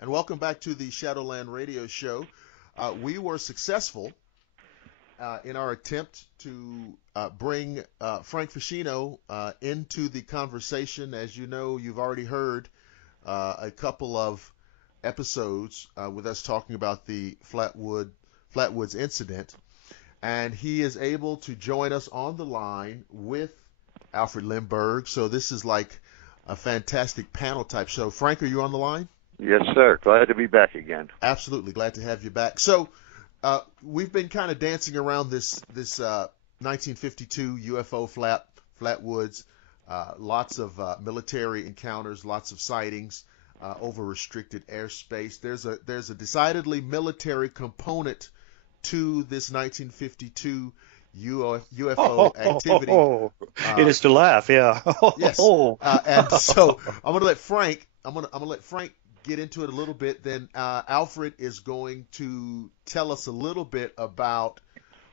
and welcome back to the Shadowland radio show. We were successful in our attempt to bring Frank Feschino into the conversation. As you know, you've already heard a couple of episodes with us talking about the Flatwoods incident, and he is able to join us on the line with Alfred Lehmberg. So this is like a fantastic panel type show. Frank, are you on the line? Yes, sir. Glad to be back again. Absolutely. Glad to have you back. So we've been kind of dancing around this 1952 UFO Flatwoods, lots of military encounters, lots of sightings over restricted airspace. There's a decidedly military component to this 1952 UFO activity. It is to laugh, yeah. Yes. And so I'm going to let Frank. I'm going to let Frank get into it a little bit. Then Alfred is going to tell us a little bit about,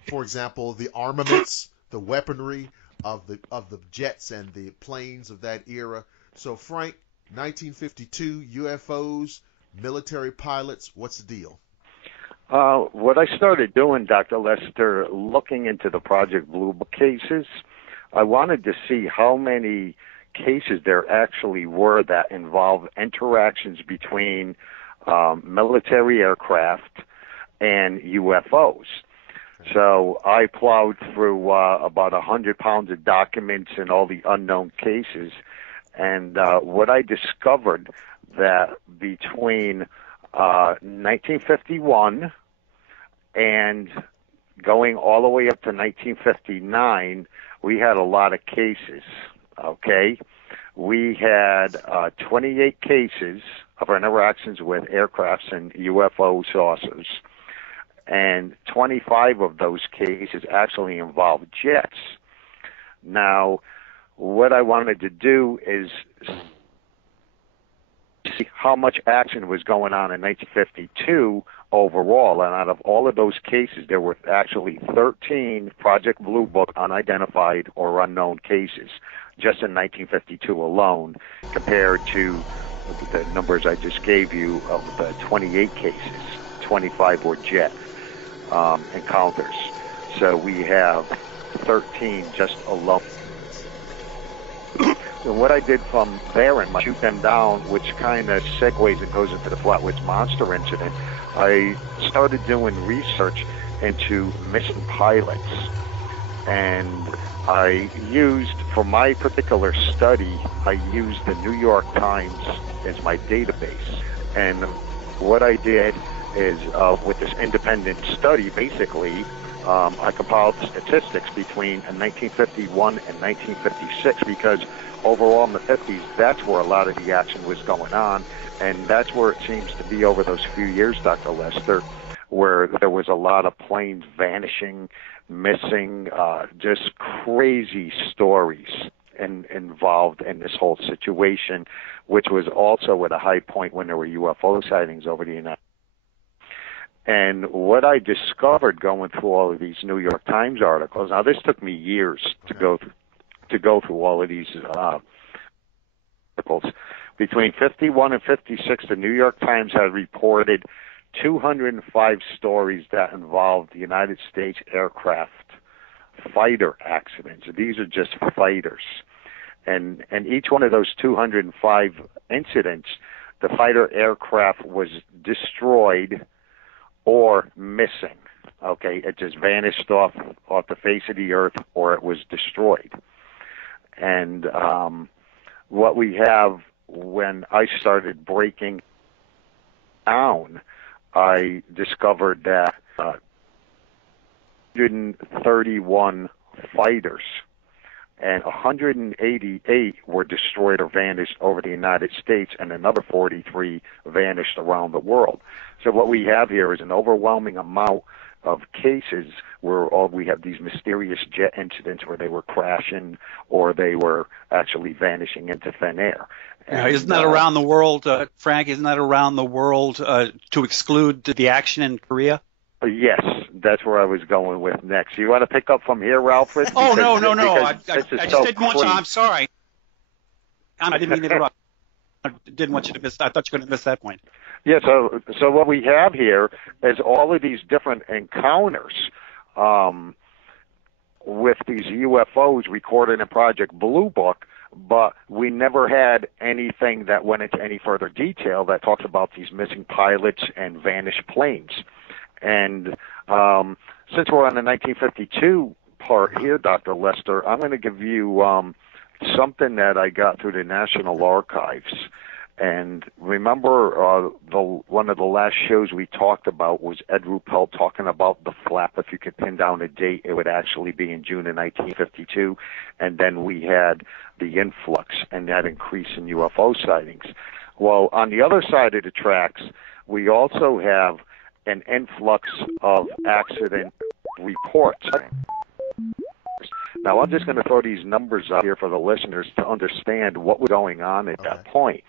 for example, the armaments, the weaponry of the jets and the planes of that era. So Frank, 1952 UFOs, military pilots. What's the deal? What I started doing, Dr. Lester, looking into the Project Blue Book cases, I wanted to see how many cases there actually were that involved interactions between military aircraft and UFOs. So I plowed through about 100 pounds of documents and all the unknown cases, and what I discovered that between 1951 and going all the way up to 1959, we had a lot of cases, okay? We had 28 cases of interactions with aircrafts and UFO saucers, and 25 of those cases actually involved jets. Now, what I wanted to do is see how much action was going on in 1952 overall, and out of all of those cases, there were actually 13 Project Blue Book unidentified or unknown cases just in 1952 alone, compared to the numbers I just gave you of the 28 cases. 25 were jet encounters. So we have 13 just alone. And what I did from there and shoot them down, which kind of segues and goes into the Flatwoods Monster incident, I started doing research into missing pilots. And I used, for my particular study, I used the New York Times as my database. And what I did is, with this independent study, basically, I compiled statistics between 1951 and 1956, because overall in the 50s, that's where a lot of the action was going on, and that's where it seems to be over those few years, Dr. Lester, where there was a lot of planes vanishing, missing, just crazy stories involved in this whole situation, which was also at a high point when there were UFO sightings over the United States. And what I discovered going through all of these New York Times articles, now this took me years to go through all of these articles. Between 51 and 56, the New York Times had reported 205 stories that involved the United States aircraft fighter accidents. These are just fighters. And each one of those 205 incidents, the fighter aircraft was destroyed or missing. Okay, it just vanished off the face of the earth, or it was destroyed. And what we have, when I started breaking down, I discovered that 131 fighters and 188 were destroyed or vanished over the United States, and another 43 vanished around the world. So what we have here is an overwhelming amount of cases where we have these mysterious jet incidents where they were crashing or they were actually vanishing into thin air. And, isn't that around the world, Frank? Isn't that around the world to exclude the action in Korea? Yes, that's where I was going with next. You want to pick up from here, Alfred? Oh, no. I just didn't want to. I'm sorry. I didn't mean to interrupt. didn't want you to miss. I thought you were going to miss that point. Yeah, so what we have here is all of these different encounters with these UFOs recorded in Project Blue Book, but we never had anything that went into any further detail that talks about these missing pilots and vanished planes. And since we're on the 1952 part here, Dr. Lester, I'm going to give you something that I got through the National Archives. And remember, one of the last shows we talked about was Ed Ruppelt talking about the flap. If you could pin down a date, it would actually be in June of 1952. And then we had the influx and that increase in UFO sightings. Well, on the other side of the tracks, we also have an influx of accident reports. Now, I'm just going to throw these numbers out here for the listeners to understand what was going on at that point.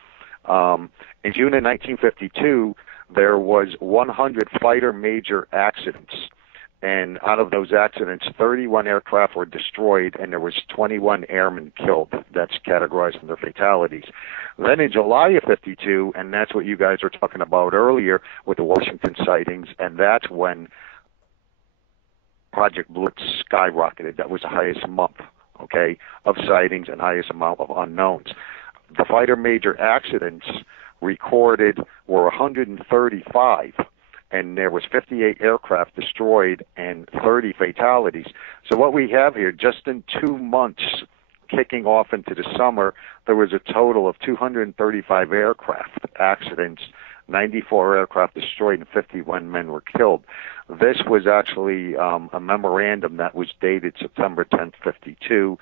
In June of 1952, there was 100 fighter major accidents, and out of those accidents, 31 aircraft were destroyed, and there was 21 airmen killed. That's categorized under fatalities. Then in July of 52, and that's what you guys were talking about earlier with the Washington sightings, and that's when Project Blue skyrocketed. That was the highest month, okay, of sightings and highest amount of unknowns. The fighter major accidents recorded were 135, and there was 58 aircraft destroyed and 30 fatalities. So what we have here, just in 2 months, kicking off into the summer, there was a total of 235 aircraft accidents, 94 aircraft destroyed, and 51 men were killed. This was actually a memorandum that was dated September 10th, 52,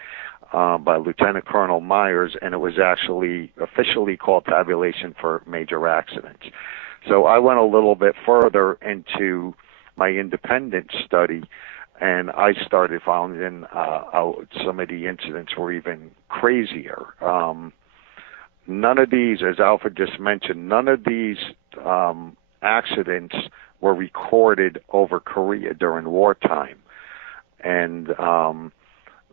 by Lieutenant Colonel Myers, and it was actually officially called Tabulation for Major Accidents. So I went a little bit further into my independent study, and I started finding out some of the incidents were even crazier. None of these, as Alfred just mentioned, none of these accidents were recorded over Korea during wartime. And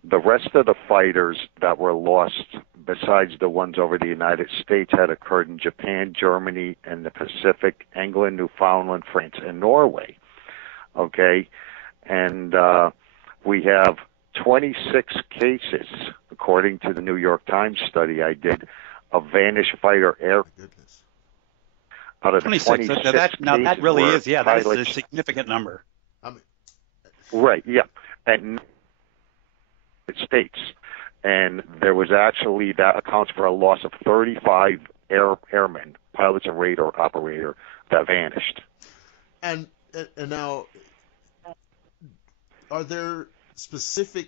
the rest of the fighters that were lost, besides the ones over the United States, had occurred in Japan, Germany, and the Pacific, England, Newfoundland, France, and Norway. Okay? And we have 26 cases, according to the New York Times study I did, of vanished fighter air. Out of 26 that really is, that is a significant number. Right, yeah. And States, and there was actually, that accounts for a loss of 35 airmen, pilots and radar operator, that vanished. And now, are there specific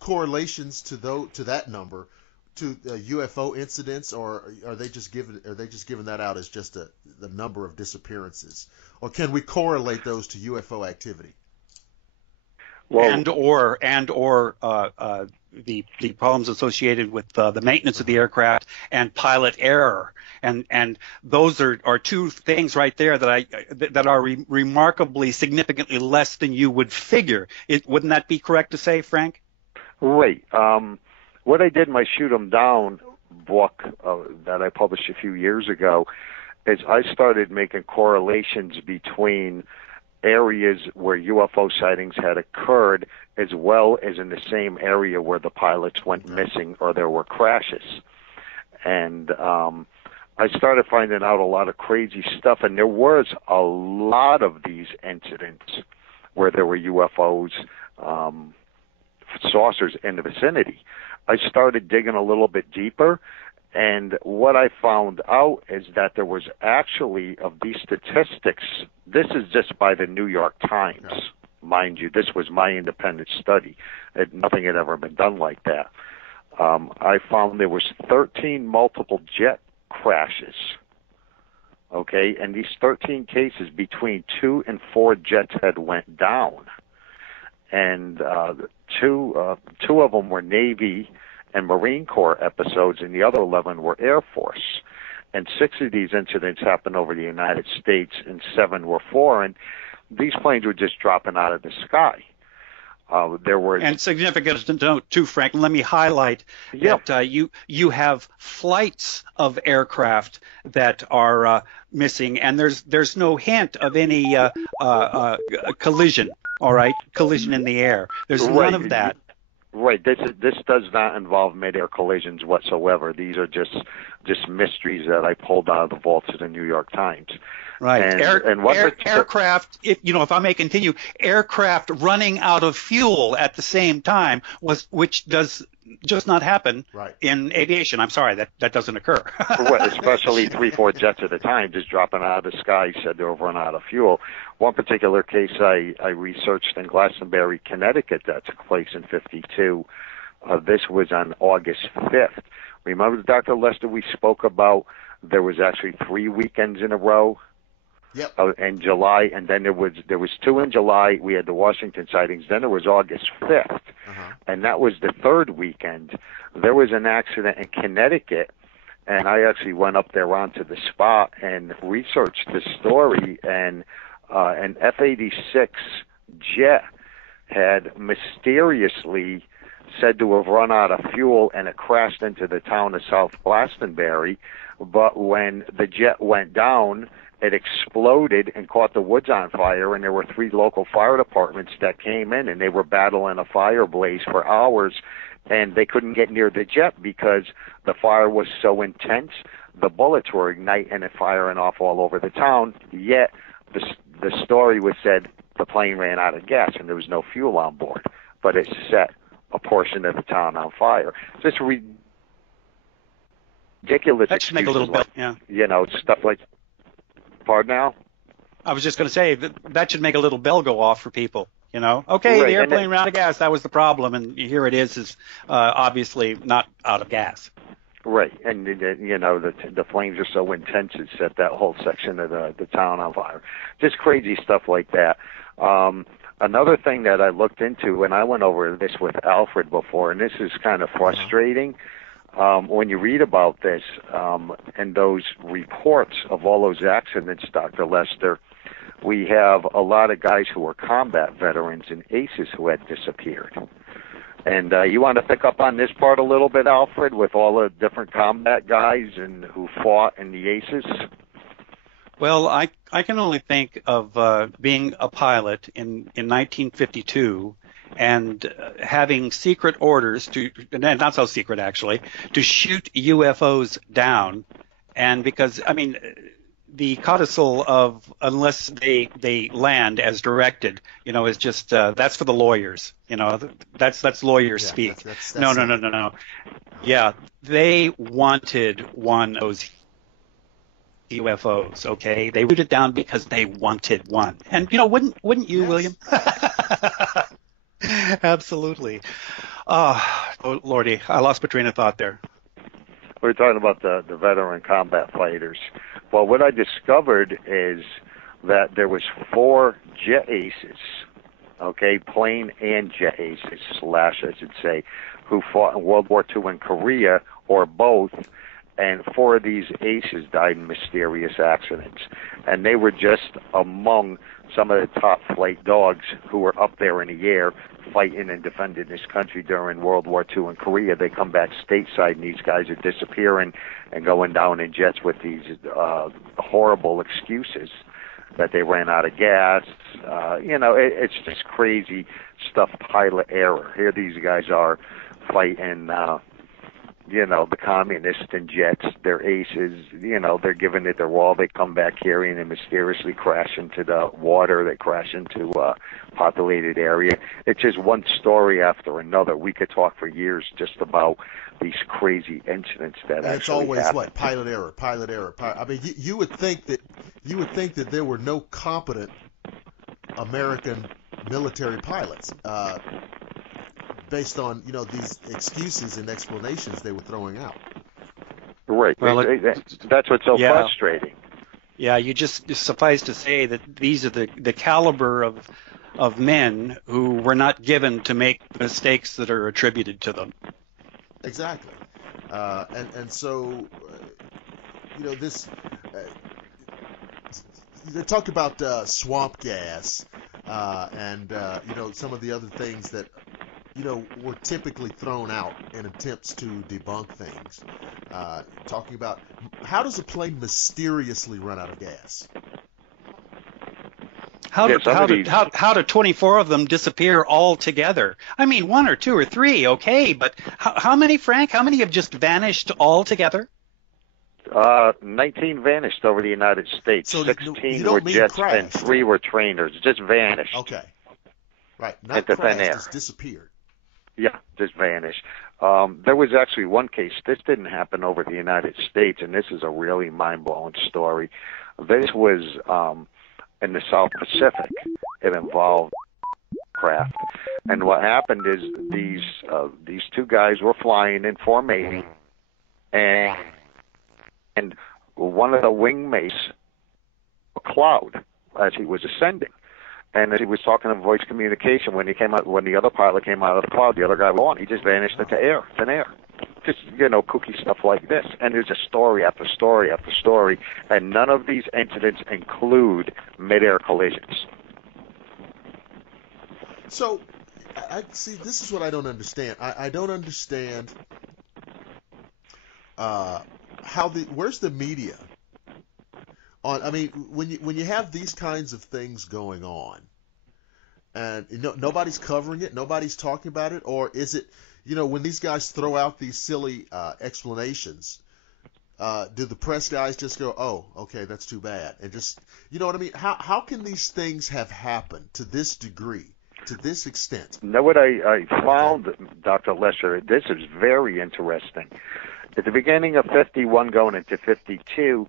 correlations to that number to UFO incidents, or are they just giving that out as just the number of disappearances, or can we correlate those to UFO activity? Well, and or the problems associated with the maintenance of the aircraft and pilot error, and those are two things right there that are remarkably significantly less than you would figure. Wouldn't that be correct to say, Frank? Right. What I did in my Shoot 'em Down book that I published a few years ago is I started making correlations between areas where UFO sightings had occurred, as well as in the same area where the pilots went missing or there were crashes. And I started finding out a lot of crazy stuff, and there was a lot of these incidents where there were UFOs, saucers in the vicinity. I started digging a little bit deeper, and what I found out is that there was actually, of these statistics, this is just by the New York Times, mind you, this was my independent study. Nothing had ever been done like that. I found there was 13 multiple jet crashes, okay, and these 13 cases, between 2 and 4 jets had went down, and two of them were Navy and Marine Corps episodes, and the other 11 were Air Force. And 6 of these incidents happened over the United States, and 7 were foreign. These planes were just dropping out of the sky. There was and significant to note too, Frank. Let me highlight that you have flights of aircraft that are missing, and there's no hint of any collision. All right, collision in the air. There's none of that. Right. This does not involve mid-air collisions whatsoever. These are just mysteries that I pulled out of the vaults of the New York Times. Right. And aircraft, if I may continue, aircraft running out of fuel at the same time which does just not happen in aviation. I'm sorry, that doesn't occur. Especially 3-4 jets at a time just dropping out of the sky, said they were running out of fuel. One particular case I researched in Glastonbury, Connecticut, that took place in 1952. This was on August 5th. Remember, Dr. Lester, we spoke about there was actually 3 weekends in a row. Yep. In July, and then there was 2 in July. We had the Washington sightings. Then there was August 5th, and that was the 3rd weekend. There was an accident in Connecticut, and I actually went up there onto the spot and researched the story. And an F-86 jet had mysteriously said to have run out of fuel, and it crashed into the town of South Glastonbury. But when the jet went down, it exploded and caught the woods on fire, and there were 3 local fire departments that came in, and they were battling a fire blaze for hours, and they couldn't get near the jet because the fire was so intense. The bullets were igniting and firing off all over the town, yet the story was said the plane ran out of gas and there was no fuel on board, but it set a portion of the town on fire. Just ridiculous. That should make a little bit, stuff like. Pardon now? I was just going to say that should make a little bell go off for people. Okay, the airplane ran out of gas. That was the problem, and here it is obviously not out of gas. Right, and the flames are so intense it set that whole section of the town on fire. Just crazy stuff like that. Another thing that I looked into, and I went over this with Alfred before, and this is kind of frustrating. When you read about this and those reports of all those accidents, Dr. Lester, we have a lot of guys who were combat veterans and aces who had disappeared. And you want to pick up on this part a little bit, Alfred, with all the different combat guys and who fought in the aces? Well, I can only think of being a pilot in 1952 and having secret orders not so secret actually, to shoot UFOs down. And because, the codicil of unless they land as directed, is just, that's for the lawyers, that's lawyers speak. That's No. Yeah, they wanted one of those UFOs, okay? They wrote it down because they wanted one. And, wouldn't you, William? Absolutely. Oh, Lordy, I lost my train of thought there. We were talking about the veteran combat fighters. Well, what I discovered is that there was 4 jet aces, okay, plane and jet aces, I should say, who fought in World War II in Korea, or both, and 4 of these aces died in mysterious accidents. And they were just among some of the top flight dogs who were up there in the air fighting and defending this country during World War II in Korea. They come back stateside, and these guys are disappearing and going down in jets with these horrible excuses that they ran out of gas. It's just crazy stuff, pilot error. Here these guys are fighting the communists in jets, they're aces, they're giving it their all. They come back here and they mysteriously crash into the water. They crash into a populated area. It's just one story after another. We could talk for years just about these crazy incidents that and actually it's always happen. What? Pilot error. You would think that there were no competent American military pilots. Based on these excuses and explanations they were throwing out. Right. Well, that's what's so frustrating. Yeah, you just suffice to say that these are the caliber of men who were not given to make mistakes that are attributed to them. Exactly. And so this. They talked about swamp gas. and some of the other things that were typically thrown out in attempts to debunk things. Talking about how does a plane mysteriously run out of gas? How do 24 of them disappear altogether? I mean, 1 or 2 or 3, okay, but how many, Frank? How many have just vanished altogether? 19 vanished over the United States. So 16 were jets and 3 were trainers. Just vanished. Okay. Right. Not crashed, just disappeared. Yeah, just vanished. There was actually one case. This didn't happen over the United States, and this is a really mind-blowing story. This was in the South Pacific. It involved craft. And what happened is these 2 guys were flying in formation, and one of the wingmates a cloud as he was ascending. And as he was talking in voice communication, when the other pilot came out of the cloud, the other guy was on. He just vanished into thin air. Just, kooky stuff like this. And there's a story after story after story, and none of these incidents include mid-air collisions. So, I see, this is what I don't understand. I don't understand where's the media? When you have these kinds of things going on, and nobody's covering it, nobody's talking about it, or is it, when these guys throw out these silly explanations, do the press guys just go, oh, okay, that's too bad, and just, you know what I mean? How can these things have happened to this degree, to this extent? Know what I found, Dr. Lesher? This is very interesting. At the beginning of 51 going into 52,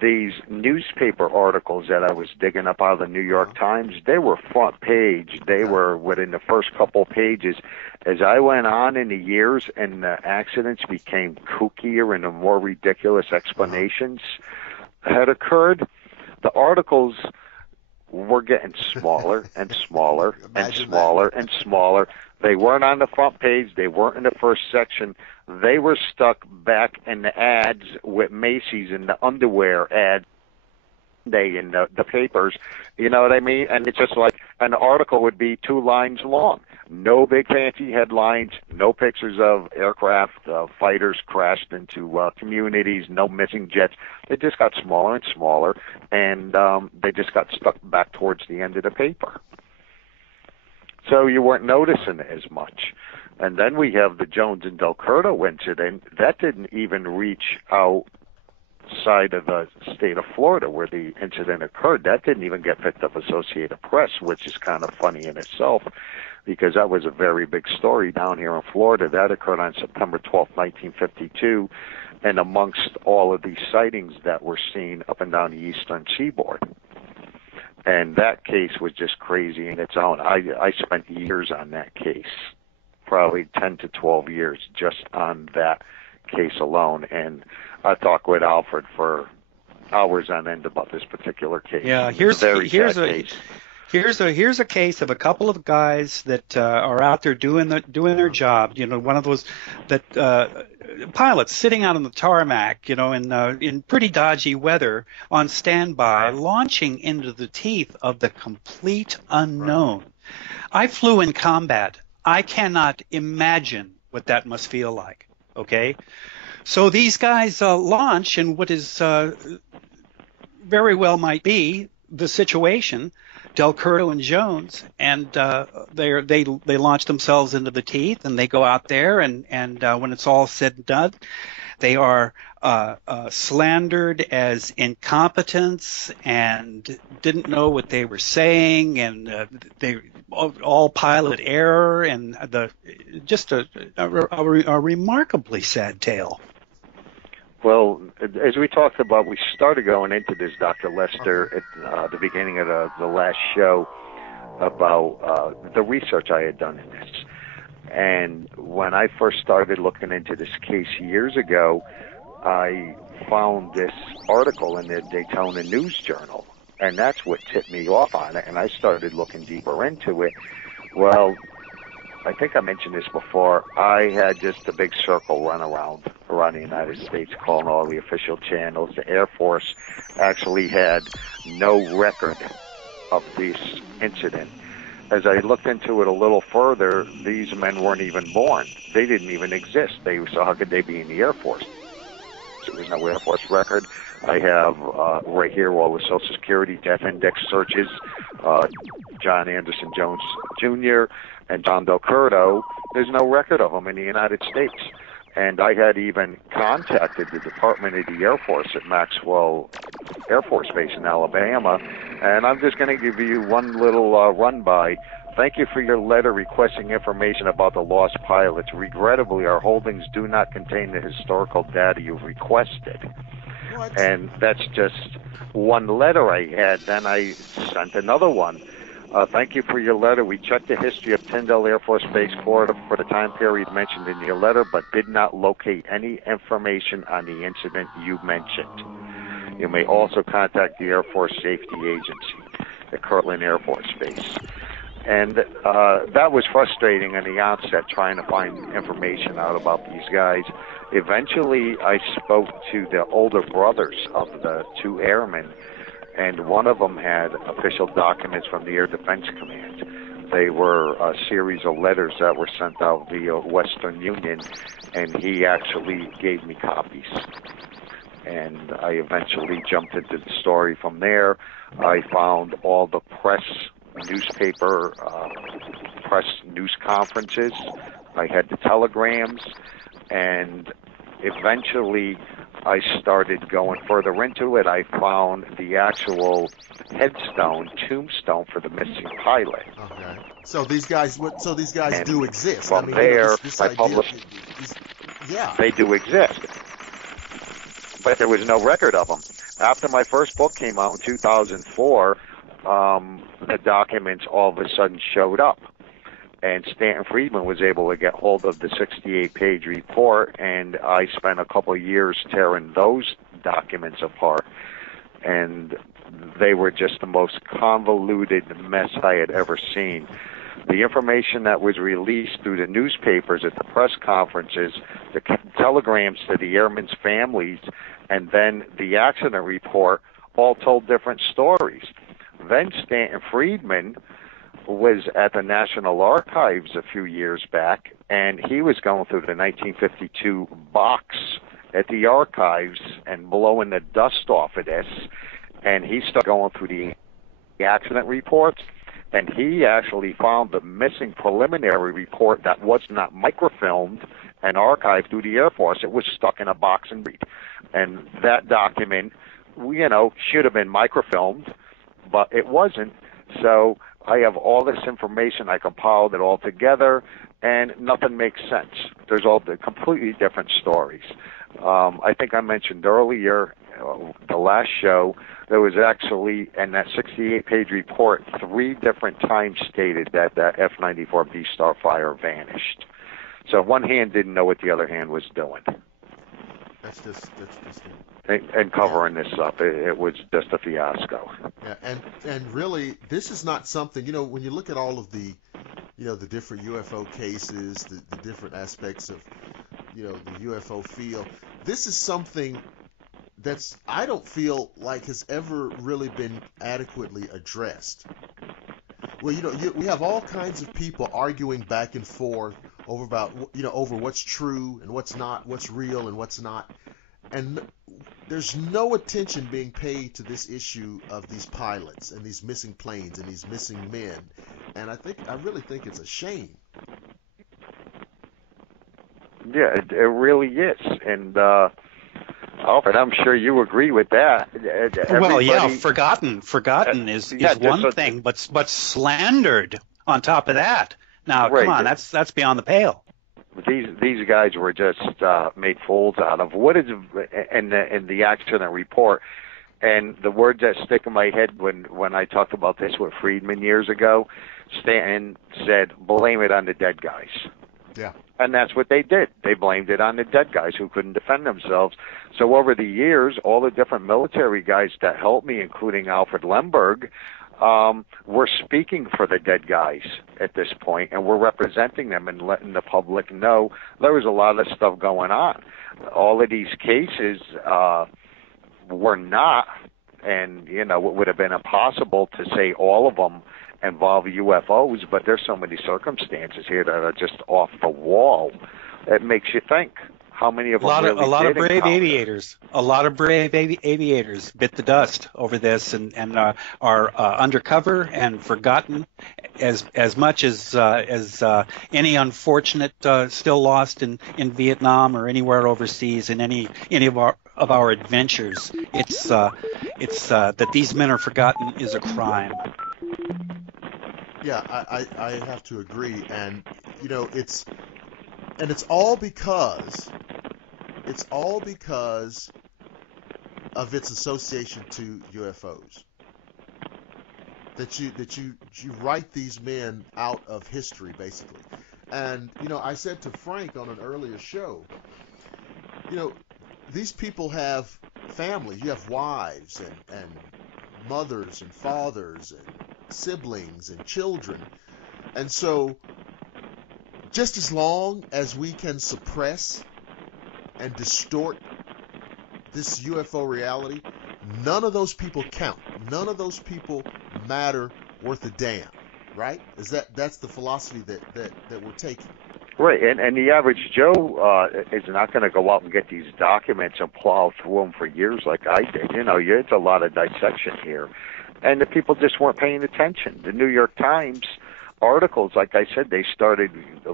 these newspaper articles that I was digging up out of the New York Times, they were front page. They were within the first couple pages. As I went on in the years and the accidents became kookier and the more ridiculous explanations had occurred, the articles were getting smaller and smaller and smaller and smaller. They weren't on the front page. They weren't in the first section. They were stuck back in the ads with Macy's and the underwear ad day in the papers. You know what I mean? And it's just like an article would be 2 lines long. No big fancy headlines, no pictures of aircraft, fighters crashed into communities, no missing jets. They just got smaller and smaller, and they just got stuck back towards the end of the paper. So you weren't noticing it as much. And then we have the Jones and Del Curto incident. That didn't even reach outside of the state of Florida where the incident occurred. That didn't even get picked up Associated Press, which is kind of funny in itself, because that was a very big story down here in Florida. That occurred on September 12, 1952, and amongst all of these sightings that were seen up and down the eastern seaboard. And that case was just crazy in its own. I spent years on that case, probably 10 to 12 years just on that case alone. And I talked with Alfred for hours on end about this particular case. Yeah, here's a case of a couple of guys that are out there doing their job. One of those that pilots sitting out on the tarmac, in pretty dodgy weather on standby, launching into the teeth of the complete unknown. Right. I flew in combat. I cannot imagine what that must feel like. Okay, so these guys launch in what is very well might be the situation. Del Curto and Jones, and they launch themselves into the teeth, and they go out there, and when it's all said and done, they are slandered as incompetence and didn't know what they were saying, and they all pilot error, and just a remarkably sad tale. Well, as we talked about, we started going into this, Dr. Lester, at the beginning of the last show about the research I had done in this. And when I first started looking into this case years ago, I found this article in the Daytona News Journal, and that's what tipped me off on it, and I started looking deeper into it. Well, I think I mentioned this before. I had just a big circle run around the United States, calling all the official channels. The Air Force actually had no record of this incident. As I looked into it a little further, these men weren't even born. They didn't even exist. So how could they be in the Air Force? There was no Air Force record. I have right here all the Social Security death index searches, John Anderson Jones Jr. and John Del Curto. There's no record of them in the United States. And I had even contacted the Department of the Air Force at Maxwell Air Force Base in Alabama. And I'm just going to give you one little run-by. Thank you for your letter requesting information about the lost pilots. Regrettably, our holdings do not contain the historical data you've requested. What? And that's just one letter I had. Then I sent another one. Thank you for your letter. We checked the history of Tyndall Air Force Base corridor for the time period mentioned in your letter, but did not locate any information on the incident you mentioned. You may also contact the Air Force Safety Agency at Kirtland Air Force Base. And that was frustrating in the onset, trying to find information out about these guys. Eventually, I spoke to the older brothers of the two airmen, and one of them had official documents from the Air Defense Command. They were a series of letters that were sent out via Western Union, and he actually gave me copies. And I eventually jumped into the story from there. I found all the press news conferences. I had the telegrams, and eventually I started going further into it. I found the actual tombstone for the missing pilot. Okay. So these guys And do exist. From there, this I idea, published. yeah. They do exist, but there was no record of them. After my first book came out in 2004, the documents all of a sudden showed up. And Stanton Friedman was able to get hold of the 68-page report, and I spent a couple of years tearing those documents apart. And they were just the most convoluted mess I had ever seen. The information that was released through the newspapers at the press conferences, the telegrams to the airmen's families, and then the accident report all told different stories. Then Stanton Friedman was at the National Archives a few years back, and he was going through the 1952 box at the archives and blowing the dust off of this, and he started going through the accident reports, and he actually found the missing preliminary report that was not microfilmed and archived through the Air Force. It was stuck in a box and read. And that document, should have been microfilmed, but it wasn't. So I have all this information. I compiled it all together, and nothing makes sense. There's all the completely different stories. I think I mentioned earlier, the last show, there was actually, in that 68-page report, 3 different times stated that that F-94B Starfire vanished. So one hand didn't know what the other hand was doing. That's just and covering this up, it was just a fiasco. Yeah, and really, this is not something, when you look at all of the, the different UFO cases, the different aspects of, the UFO field, this is something that's, I don't feel like has ever really been adequately addressed. Well, we have all kinds of people arguing back and forth over what's true and what's not, what's real and what's not. And there's no attention being paid to this issue of these pilots and these missing planes and these missing men. And I really think it's a shame. Yeah, it really is. And, Alfred, I'm sure you agree with that. Well, yeah, forgotten is one thing, but slandered on top of that. Now, right. Come on, that's beyond the pale. These guys were just made fools out of. What is in the accident report? And the words that stick in my head when I talked about this with Friedman years ago, Stanton said, "Blame it on the dead guys." Yeah. And that's what they did. They blamed it on the dead guys who couldn't defend themselves. So over the years, all the different military guys that helped me, including Alfred Lehmberg, were speaking for the dead guys at this point, and we're representing them and letting the public know there was a lot of stuff going on. All of these cases were not And, it would have been impossible to say all of them involve UFOs, but there's so many circumstances here that are just off the wall. It makes you think. How many of them really did? A lot of brave aviators. A lot of brave aviators bit the dust over this and are undercover and forgotten as much as any unfortunate still lost in Vietnam or anywhere overseas in any of our adventures. It's that these men are forgotten is a crime. Yeah, I have to agree, and it's all because of its association to UFOs. That you write these men out of history, basically. And I said to Frank on an earlier show, these people have families. You have wives and mothers and fathers and siblings and children, and so just as long as we can suppress and distort this UFO reality, none of those people count. None of those people matter worth a damn, right? That's the philosophy that we're taking. Right, and the average Joe is not going to go out and get these documents and plow through them for years like I did. It's a lot of dissection here. And the people just weren't paying attention. The New York Times articles, like I said, they started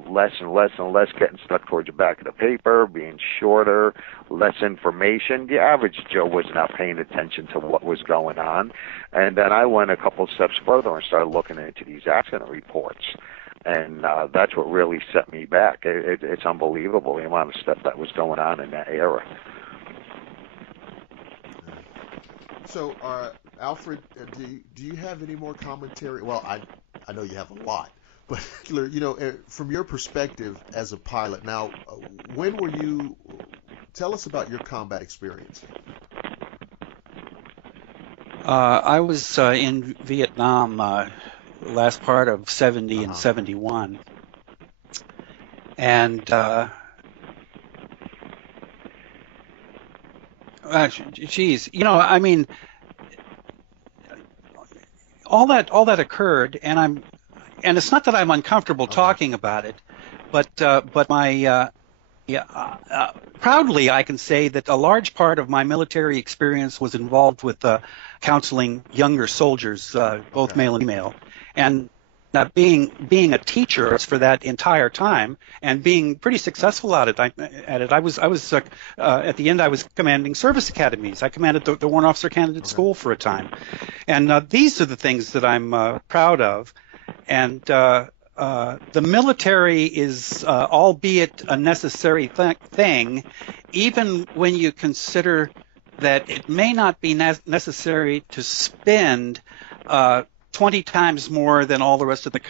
less and less and less, getting stuck towards the back of the paper, being shorter, less information. The average Joe was not paying attention to what was going on. And then I went a couple steps further and started looking into these accident reports. And that's what really set me back. It's unbelievable the amount of stuff that was going on in that era. So, Alfred, do you have any more commentary? Well, I know you have a lot, but from your perspective as a pilot, now, when were you? Tell us about your combat experience. I was in Vietnam last part of 70 and 71, and geez, I mean, all that occurred, and it's not that I'm uncomfortable talking about it, but my proudly I can say that a large part of my military experience was involved with counseling younger soldiers, both male and female, and being a teacher for that entire time and being pretty successful at it. I was at the end I was commanding service academies. I commanded the Warrant Officer Candidate School for a time, and these are the things that I'm proud of. And the military is, albeit a necessary thing, even when you consider that it may not be necessary to spend 20 times more than all the rest of the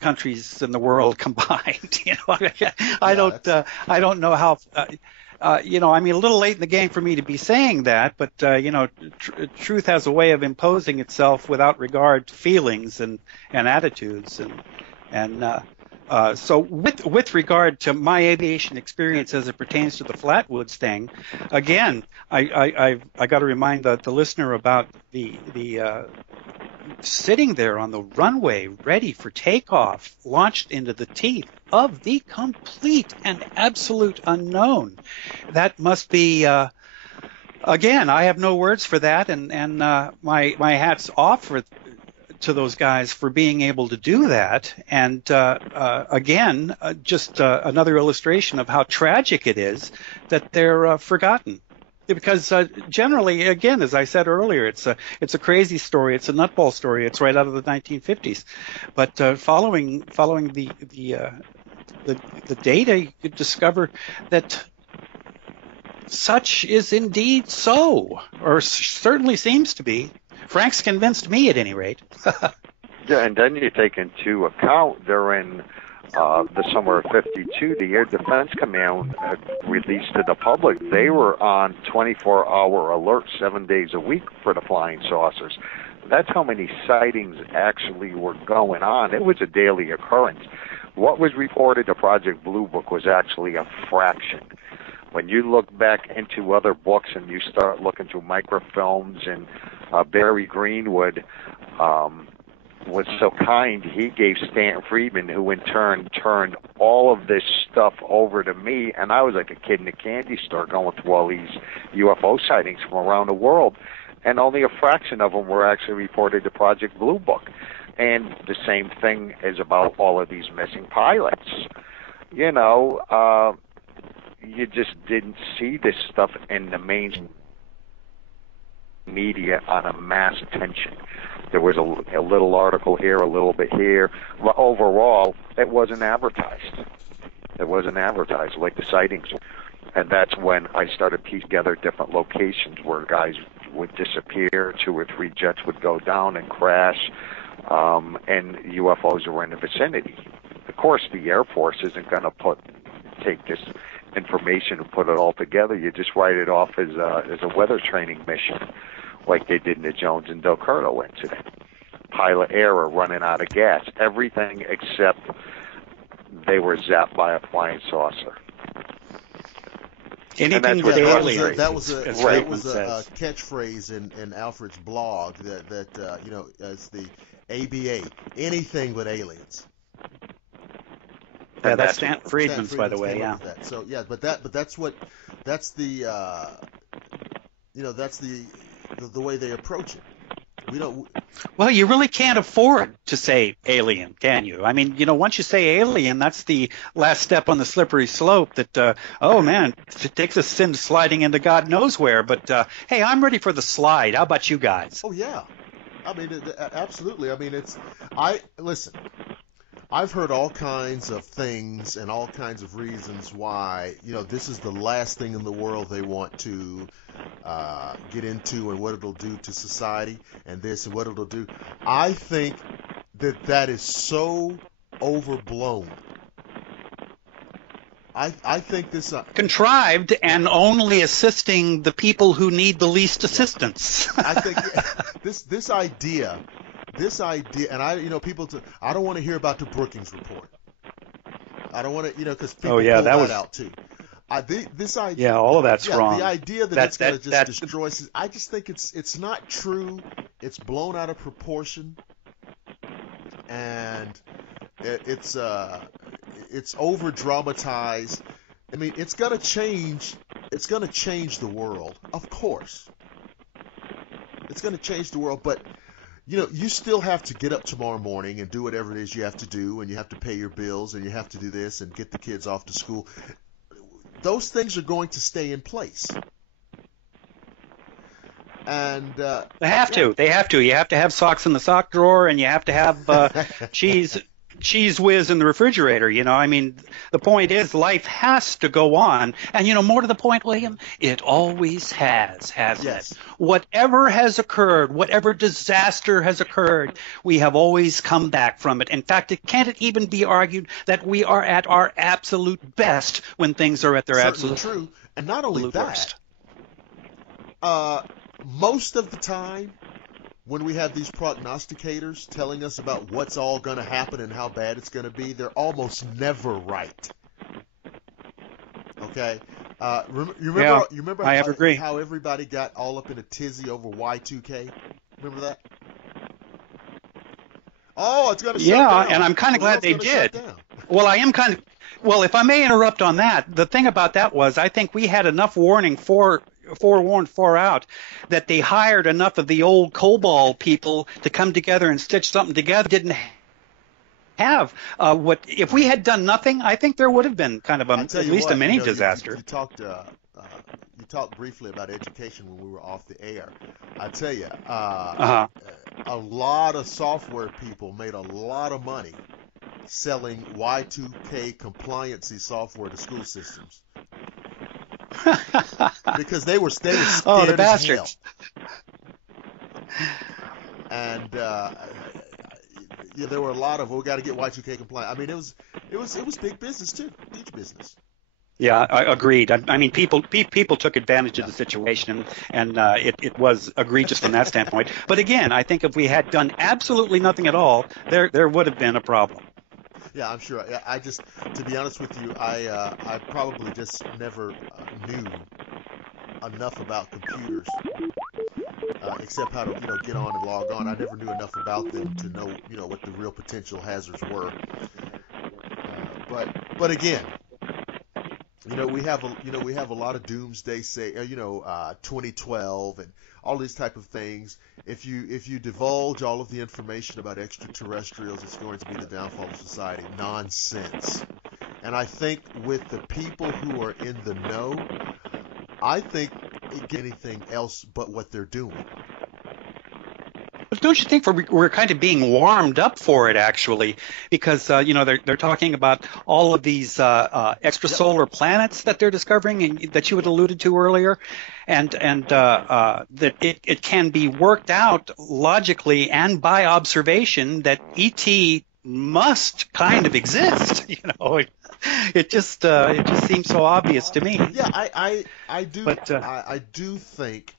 countries in the world combined. I don't know how. I mean, a little late in the game for me to be saying that, but truth has a way of imposing itself without regard to feelings and attitudes, and so with regard to my aviation experience as it pertains to the Flatwoods thing, again, I got to remind the listener about the sitting there on the runway ready for takeoff, launched into the teeth of the complete and absolute unknown. That must be, again, I have no words for that, and my hat's off to those guys for being able to do that. And again, just another illustration of how tragic it is that they're forgotten. Because generally, again, as I said earlier, it's a crazy story. It's a nutball story. It's right out of the 1950s. But following the data, you could discover that such is indeed so, or certainly seems to be. Frank's convinced me, at any rate. Yeah, and then you take into account during the summer of '52, the Air Defense Command released to the public. They were on 24-hour alert 7 days a week for the flying saucers. That's how many sightings actually were going on. It was a daily occurrence. What was reported to Project Blue Book was actually a fraction. When you look back into other books and you start looking through microfilms and Barry Greenwood was so kind, he gave Stanton Friedman, who in turn turned all of this stuff over to me, and I was like a kid in a candy store going through all these UFO sightings from around the world, and only a fraction of them were actually reported to Project Blue Book. And the same thing is about all of these missing pilots. You know, you just didn't see this stuff in the main media on a mass attention. There was a little article here, a little bit here. But overall, it wasn't advertised. It wasn't advertised like the sightings. And that's when I started piecing together different locations where guys would disappear, 2 or 3 jets would go down and crash, and UFOs were in the vicinity. Of course, the Air Force isn't going to take this information and put it all together. You just write it off as a weather training mission, like they did in the Jones and Del Curto incident. Pilot error, running out of gas, everything except they were zapped by a flying saucer. Anything with aliens. That was a catchphrase in Alfred's blog that you know, as the ABA, anything with aliens. Yeah, that's Stanton Friedman's, by the way. Yeah. So yeah, but that's the you know, that's the way they approach it. We don't. Well, you really can't afford to say alien, can you? I mean, you know, once you say alien, that's the last step on the slippery slope that, oh, man, it takes us sin sliding into God knows where. But, hey, I'm ready for the slide. How about you guys? Oh, yeah. I mean, absolutely. I mean, listen, I've heard all kinds of things and all kinds of reasons why, you know, this is the last thing in the world they want to get into, and what it'll do to society, and this and what it'll do. I think that is so overblown. I think this contrived and only assisting the people who need the least assistance. I think this idea, and I don't want to hear about the Brookings report. I don't want to, because people pull that out too. This idea, yeah, all of that's wrong. The idea that it's going to just destroy. I just think it's not true. It's blown out of proportion, and it's over dramatized. I mean, it's going to change. It's going to change the world, of course. It's going to change the world, but you still have to get up tomorrow morning and do whatever it is you have to do, and you have to pay your bills, and you have to do this and get the kids off to school. Those things are going to stay in place. And they have to. They have to. You have to have socks in the sock drawer, and you have to have cheese whiz in the refrigerator. I mean, the point is life has to go on. And, more to the point, William, it always has, hasn't it? Whatever has occurred, whatever disaster has occurred, we have always come back from it. In fact, can't it even be argued that we are at our absolute best when things are at their absolute true. And not only that, worst. Most of the time, when we have these prognosticators telling us about what's all going to happen and how bad it's going to be, they're almost never right. Okay? You remember how everybody got all up in a tizzy over Y2K? Remember that? Oh, it's going to shut down. Yeah, and I'm kind of glad they did. Well, I am kind of... Well, if I may interrupt on that, the thing about that was I think we had enough warning forewarned, foreout, that they hired enough of the old COBOL people to come together and stitch something together. Didn't have if we had done nothing, I think there would have been kind of at least a mini disaster. You talked briefly about education when we were off the air. I tell you, a lot of software people made a lot of money selling Y2K compliancy software to school systems. Because they were scared the bastards. As hell. And there were a lot of we got to get Y2K compliant. I mean, it was big business too, huge business. Yeah, I agreed. I mean, people took advantage of the situation, and it was egregious from that standpoint. But again, I think if we had done absolutely nothing at all, there would have been a problem. Yeah, I'm sure. I just, to be honest with you, I probably just never knew enough about computers, except how to get on and log on. I never knew enough about them to know what the real potential hazards were. But again, we have a lot of doomsday 2012 and all these type of things. If you divulge all of the information about extraterrestrials, it's going to be the downfall of society. Nonsense. And I think with the people who are in the know, I think it get anything else but what they're doing. But don't you think we're kind of being warmed up for it, actually? Because, they're talking about all of these extrasolar planets that they're discovering and that you had alluded to earlier, and that it can be worked out logically and by observation that ET must kind of exist. It just seems so obvious to me. Yeah, I do. But, I do think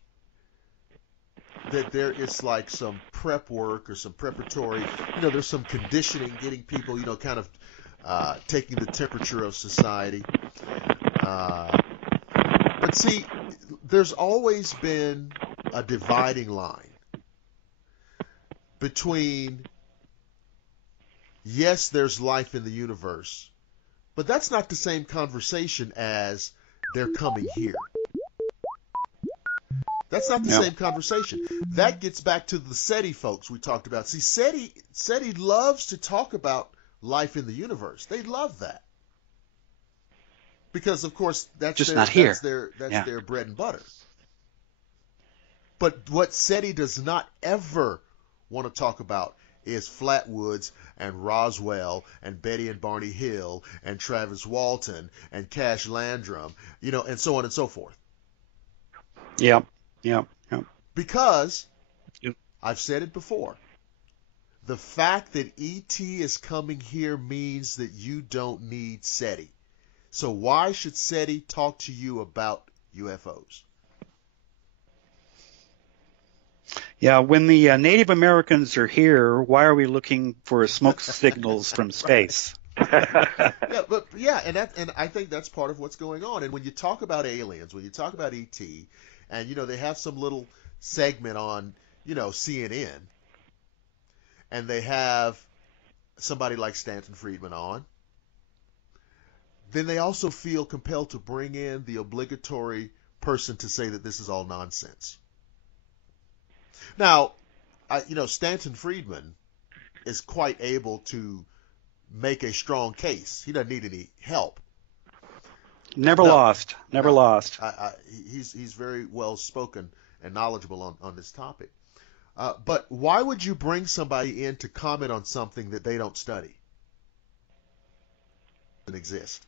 that there is like some prep work or some preparatory, there's some conditioning, getting people, kind of taking the temperature of society. But see, there's always been a dividing line between, yes, there's life in the universe, but that's not the same conversation as they're coming here. That's not the same conversation. That gets back to the SETI folks we talked about. See, SETI loves to talk about life in the universe. They love that. Because, of course, that's their bread and butter. But what SETI does not ever want to talk about is Flatwoods and Roswell and Betty and Barney Hill and Travis Walton and Cash Landrum, and so on and so forth. Yeah. Because, I've said it before, the fact that ET is coming here means that you don't need SETI. So why should SETI talk to you about UFOs? Yeah, when the Native Americans are here, why are we looking for smoke signals from space? And I think that's part of what's going on. And when you talk about aliens, when you talk about ET, and they have some little segment on CNN, and they have somebody like Stanton Friedman on, then they also feel compelled to bring in the obligatory person to say that this is all nonsense. Now, Stanton Friedman is quite able to make a strong case. He doesn't need any help. Never lost. He's very well spoken and knowledgeable on this topic. But why would you bring somebody in to comment on something that they don't study? Doesn't exist.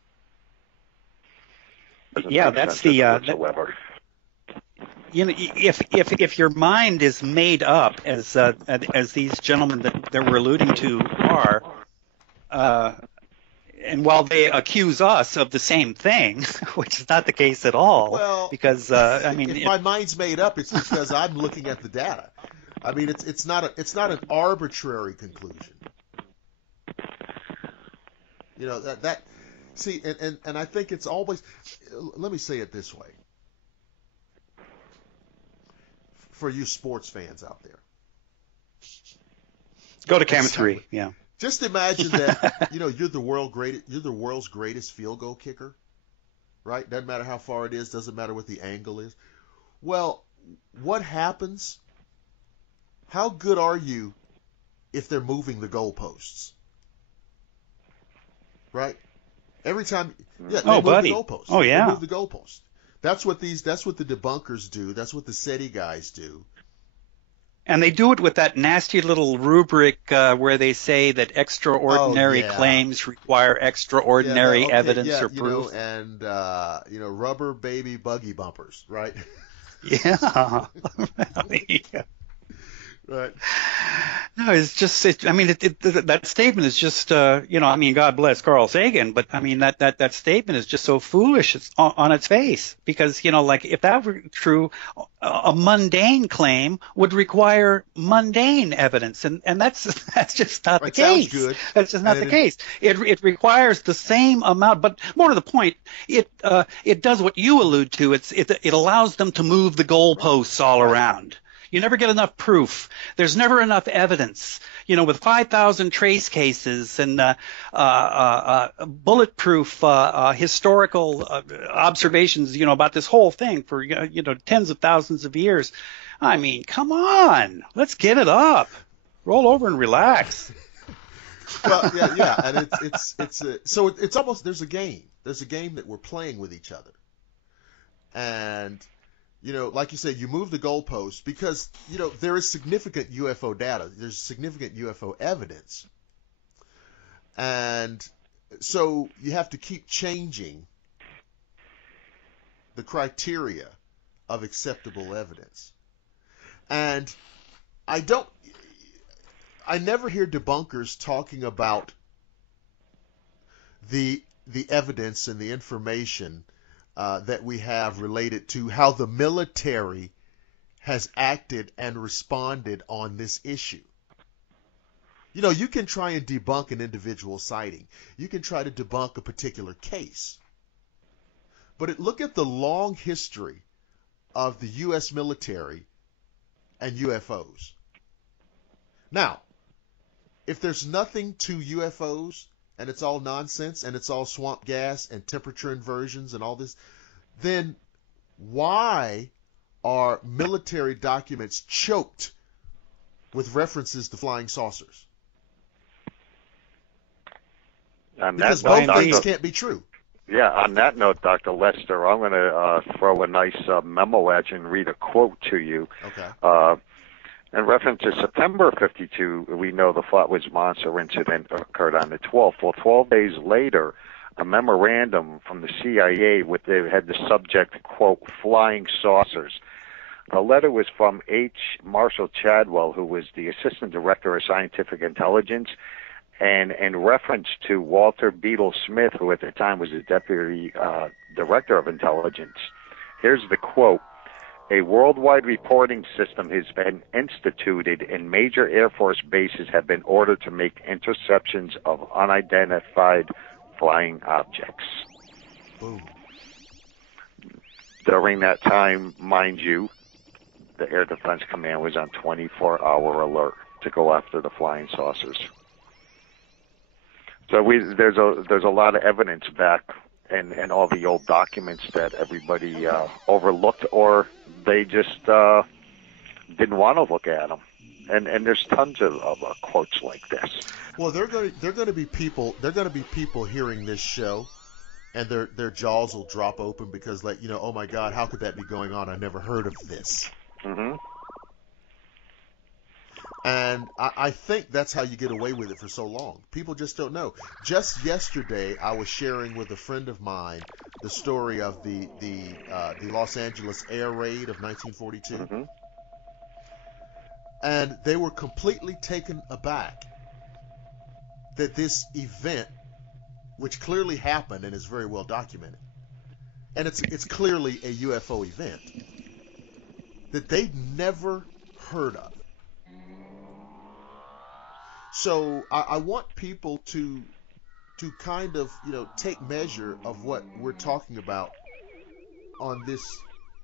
Yeah, that's the. If your mind is made up, as these gentlemen that we're alluding to are, and while they accuse us of the same thing, which is not the case at all, because if my mind's made up, it's because I'm looking at the data. I mean, it's not an arbitrary conclusion. That see, and I think it's always. Let me say it this way. For you sports fans out there, go to Camera 3. Yeah. Just imagine that you're the world's greatest field goal kicker, right? Doesn't matter how far it is, doesn't matter what the angle is. Well, what happens? How good are you if they're moving the goalposts? Right? Every time, they move the goalposts. Oh yeah. They move the goalposts. That's what the debunkers do. That's what the SETI guys do. And they do it with that nasty little rubric where they say that extraordinary claims require extraordinary evidence or proof. Rubber baby buggy bumpers, right? Yeah. Right. No, it's just. That statement is just. God bless Carl Sagan, but that statement is just so foolish on its face. Because if that were true, a mundane claim would require mundane evidence, and that's just not the case. Sounds good. That's just not the case. It requires the same amount, but more to the point, it does what you allude to. It allows them to move the goalposts all around. You never get enough proof. There's never enough evidence. With 5,000 trace cases and bulletproof historical observations, about this whole thing for tens of thousands of years. I mean, come on, let's get it up. Roll over and relax. Well, yeah, and so it's almost there's a game that we're playing with each other, and like you said, you move the goalposts because there is significant UFO data, there's significant UFO evidence, and so you have to keep changing the criteria of acceptable evidence, and I never hear debunkers talking about the evidence and the information that we have related to how the military has acted and responded on this issue. You can try and debunk an individual sighting. You can try to debunk a particular case. But look at the long history of the U.S. military and UFOs. Now, if there's nothing to UFOs and it's all nonsense and it's all swamp gas and temperature inversions and all this, then why are military documents choked with references to flying saucers? Because both things can't be true. Yeah, on that note, Dr. Lester, I'm going to throw a nice memo at you and read a quote to you. Okay. In reference to September 52, we know the Flatwoods Monster incident occurred on the 12th. Well, 12 days later, a memorandum from the CIA had the subject, quote, flying saucers. The letter was from H. Marshall Chadwell, who was the Assistant Director of Scientific Intelligence, and in reference to Walter Beadle Smith, who at the time was the Deputy Director of Intelligence. Here's the quote. A worldwide reporting system has been instituted, and major Air Force bases have been ordered to make interceptions of unidentified flying objects. Boom. During that time, mind you, the Air Defense Command was on 24-hour alert to go after the flying saucers. So there's a lot of evidence back and all the old documents that everybody overlooked, or they just didn't want to look at them. And there's tons of quotes like this. Well, they're going to be people hearing this show, and their jaws will drop open because, oh my God, how could that be going on? I never heard of this. Mm-hmm. And I think that's how you get away with it for so long. People just don't know. Just yesterday, I was sharing with a friend of mine the story of the Los Angeles air raid of 1942. Mm-hmm. And they were completely taken aback that this event, which clearly happened and is very well documented, and it's clearly a UFO event, that they'd never heard of. So I want people to kind of, take measure of what we're talking about on this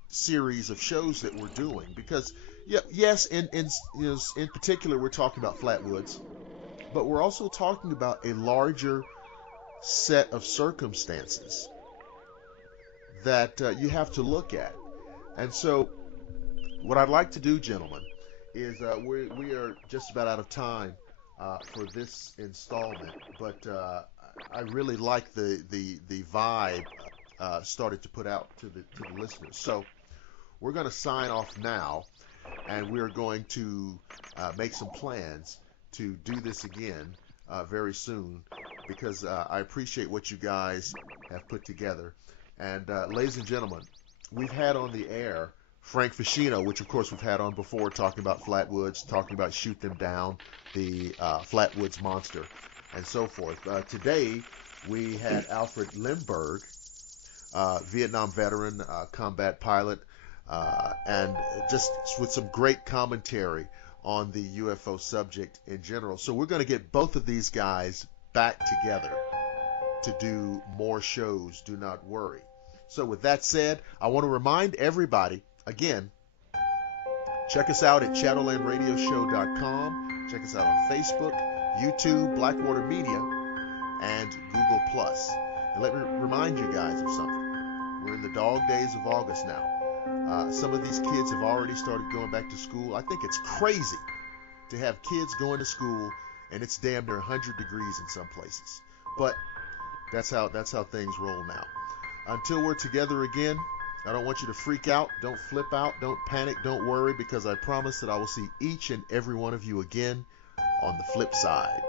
series of shows that we're doing, because yes, in particular we're talking about Flatwoods, but we're also talking about a larger set of circumstances that you have to look at. And so what I'd like to do, gentlemen, is we are just about out of time for this installment, but I really like the vibe started to put out to the listeners. So we're going to sign off now, and we're going to make some plans to do this again very soon, because I appreciate what you guys have put together. And ladies and gentlemen, we've had on the air Frank Feschino, which of course we've had on before, talking about Flatwoods, talking about Shoot Them Down, the Flatwoods Monster, and so forth. Today we had Alfred Lehmberg, Vietnam veteran, combat pilot, and just with some great commentary on the UFO subject in general. So we're going to get both of these guys back together to do more shows, do not worry. So with that said, I want to remind everybody, again, Check us out at shadowlandradioshow.com. Check us out on Facebook, YouTube, Blackwater Media, and Google+. And let me remind you guys of something. We're in the dog days of August now. Some of these kids have already started going back to school. I think it's crazy to have kids going to school and it's damn near 100 degrees in some places. But that's how things roll now. Until we're together again, I don't want you to freak out. Don't flip out. Don't panic. Don't worry, because I promise that I will see each and every one of you again on the flip side.